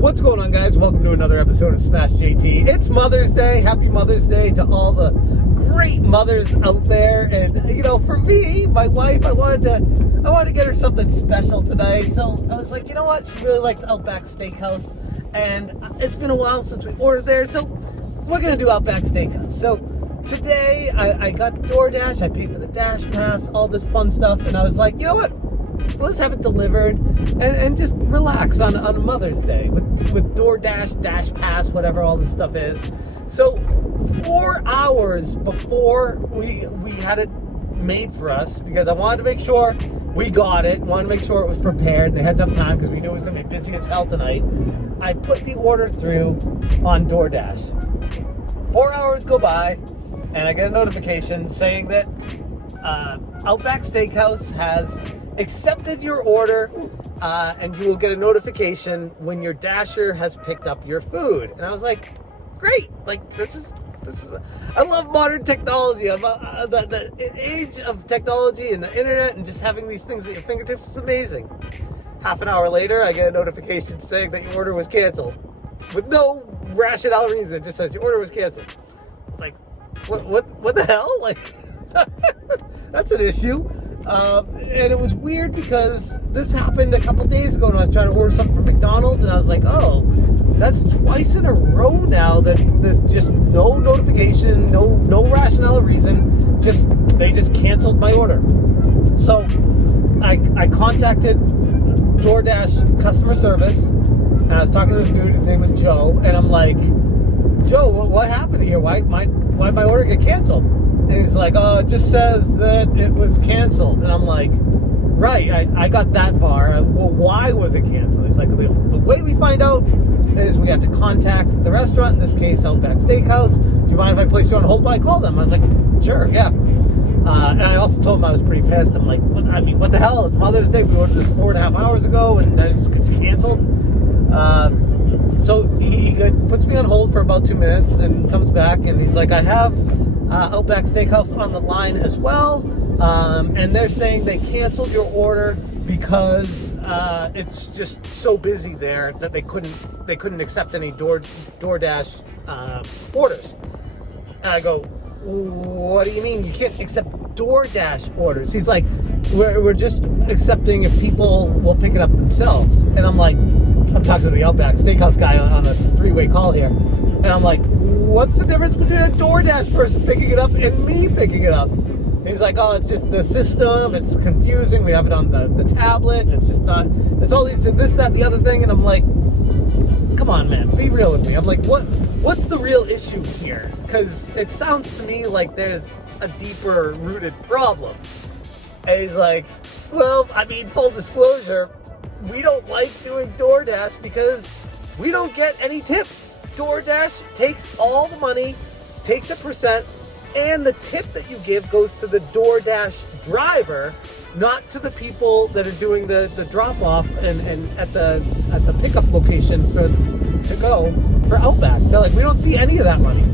What's going on, guys? Welcome to another episode of Smash JT. It's Mother's Day. Happy Mother's Day to all the great mothers out there. And you know, for me, my wife, I wanted to get her something special today. So I was like, you know what? She really likes Outback Steakhouse, and it's been a while since we ordered there. So we're gonna do Outback Steakhouse. So today I got DoorDash. I paid for the Dash Pass, all this fun stuff, and I was like, you know what? Let's have it delivered and just relax on Mother's Day with DoorDash, Dash Pass, whatever all this stuff is. So 4 hours before we had it made for us, because I wanted to make sure we got it, wanted to make sure it was prepared, and they had enough time because we knew it was going to be busy as hell tonight. I put the order through on DoorDash. 4 hours go by, and I get a notification saying that Outback Steakhouse has accepted your order, and you will get a notification when your Dasher has picked up your food. And I was like, great! Like this is. I love modern technology. I love the age of technology and the internet, and just having these things at your fingertips is amazing. Half an hour later, I get a notification saying that your order was canceled, with no rationale reason. It just says your order was canceled. It's like, what the hell? Like, that's an issue. And it was weird because this happened a couple days ago when I was trying to order something from McDonald's, and I was like, oh, that's twice in a row now that just no notification, no rationale or reason, they just canceled my order. So I contacted DoorDash customer service, and I was talking to this dude, his name was Joe, and I'm like, Joe, what happened here? Why'd my order get canceled? And he's like, oh, it just says that it was canceled. And I'm like, right, I got that far. Well, why was it canceled? He's like, the way we find out is we have to contact the restaurant, in this case, Outback Steakhouse. Do you mind if I place you on hold while I call them? I was like, sure, yeah. And I also told him I was pretty pissed. I'm like, what the hell? It's Mother's Day. We ordered this 4.5 hours ago, and then it gets canceled. So he puts me on hold for about 2 minutes and comes back, and he's like, I have Outback Steakhouse on the line as well, and they're saying they canceled your order because it's just so busy there that they couldn't accept any DoorDash orders. And I go, what do you mean you can't accept DoorDash orders? He's like, we're just accepting if people will pick it up themselves. And I'm like, I'm talking to the Outback Steakhouse guy on a three-way call here, and I'm like, what's the difference between a DoorDash person picking it up and me picking it up? And he's like, oh, it's just the system, it's confusing, we have it on the tablet, it's just not, it's all these, this, that, the other thing. And I'm like, come on, man, be real with me. I'm like, what's the real issue here? Because it sounds to me like there's a deeper rooted problem. And he's like, well, full disclosure, we don't like doing DoorDash because we don't get any tips. DoorDash takes all the money, takes a percent, and the tip that you give goes to the DoorDash driver, not to the people that are doing the drop-off and at the pickup location to go for Outback. They're like, we don't see any of that money.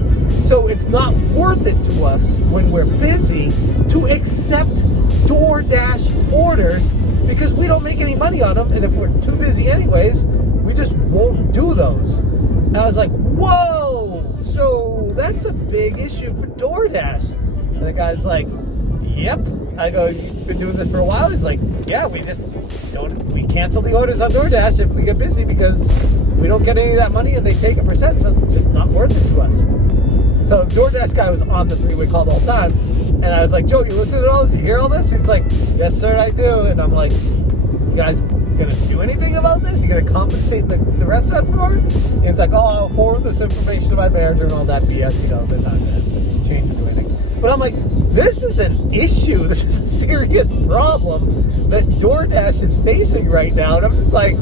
So it's not worth it to us when we're busy to accept DoorDash orders because we don't make any money on them, and if we're too busy anyways, we just won't do those. And I was like, whoa, so that's a big issue for DoorDash. And the guy's like, yep. I go, you've been doing this for a while? He's like, yeah, we cancel the orders on DoorDash if we get busy because we don't get any of that money and they take a percent, so it's just not worth it to us. So DoorDash guy was on the three-way call the whole time. And I was like, Joe, you listen to all this? You hear all this? He's like, yes, sir, I do. And I'm like, you guys gonna do anything about this? You gonna compensate the restaurants for it? And he's like, oh, I'll forward this information to my manager and all that BS. You know, they're not gonna change it or anything. But I'm like, this is an issue. This is a serious problem that DoorDash is facing right now. And I'm just like,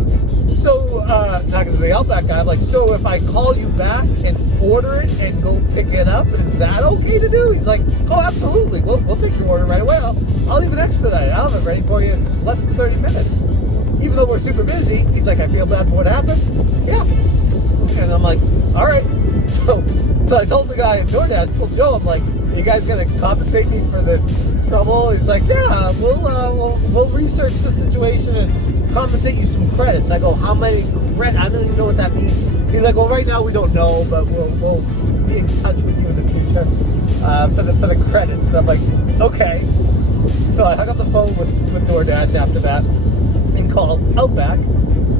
so talking to the Outback guy, I'm like, so if I call you back and order it and go pick it up, is that okay to do? He's like, oh, absolutely. We'll take your order right away. I'll even expedite it. I'll have it ready for you in less than 30 minutes. Even though we're super busy, he's like, I feel bad for what happened. Yeah. And I'm like, all right. So I told the guy at DoorDash, told Joe, I'm like, you guys gonna compensate me for this trouble? He's like, yeah, we'll research the situation and compensate you some credits. I go, how many credit. I don't even know what that means. He's like, well, right now we don't know, but we'll be in touch with you in the future for the credits. And I'm like, okay. So I hung up the phone with DoorDash after that and called Outback,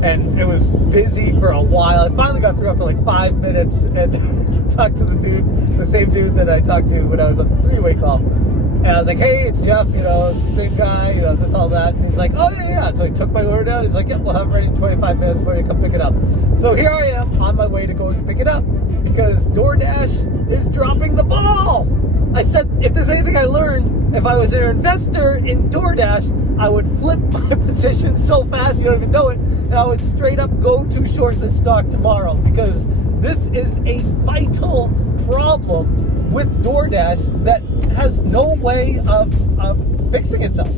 and it was busy for a while. I finally got through after like 5 minutes and talked to the same dude that I talked to when I was on the three-way call. And I was like, hey, it's Jeff, same guy, this, all that. And he's like, oh, yeah. So he took my order down. He's like, yeah, we'll have it ready in 25 minutes for you to come pick it up. So here I am on my way to go to pick it up because DoorDash is dropping the ball. I said, if there's anything I learned, if I was an investor in DoorDash, I would flip my position so fast you don't even know it, and I would straight up go too short the stock tomorrow, because this is a vital problem with DoorDash that has no way of fixing itself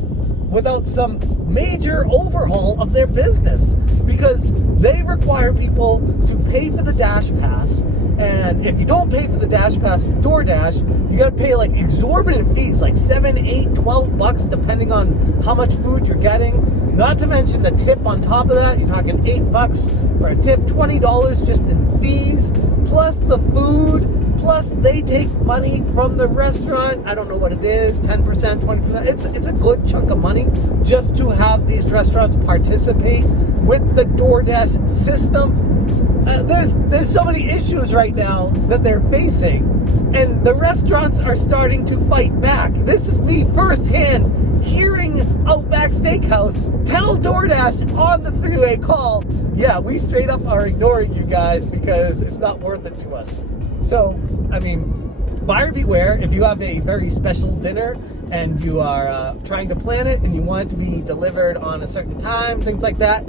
without some major overhaul of their business, because they require people to pay for the Dash Pass. And if you don't pay for the Dash Pass for DoorDash, you got to pay like exorbitant fees, like $7, $8, $12, depending on how much food you're getting. Not to mention the tip on top of that. You're talking $8 for a tip, $20 just in fees, plus the food, plus they take money from the restaurant. I don't know what it is, 10%, 20%. It's a good chunk of money just to have these restaurants participate with the DoorDash system. There's so many issues right now that they're facing, and the restaurants are starting to fight back. This is me firsthand hearing Outback Steakhouse tell DoorDash on the three-way call, yeah, we straight up are ignoring you guys because it's not worth it to us. So, I mean, buyer beware. If you have a very special dinner and you are trying to plan it and you want it to be delivered on a certain time, things like that,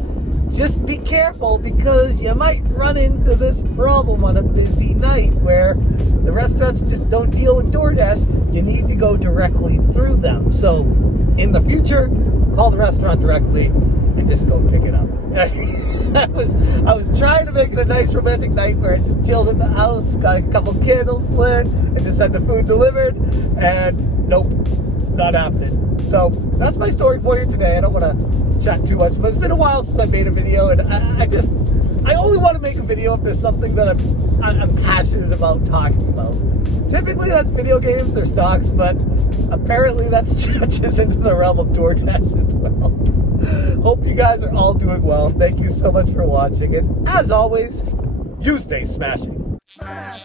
just be careful, because you might run into this problem on a busy night where the restaurants just don't deal with DoorDash. You need to go directly through them. So in the future, call the restaurant directly and just go pick it up. I was trying to make it a nice romantic night where I just chilled in the house, got a couple candles lit, and just had the food delivered, and nope, not happening. So that's my story for you today. I don't want to chat too much, but it's been a while since I made a video, and I only want to make a video if there's something that I'm passionate about talking about. Typically that's video games or stocks, but apparently that stretches into the realm of DoorDash as well. Hope you guys are all doing well. Thank you so much for watching, and as always, you stay smashing. Smash,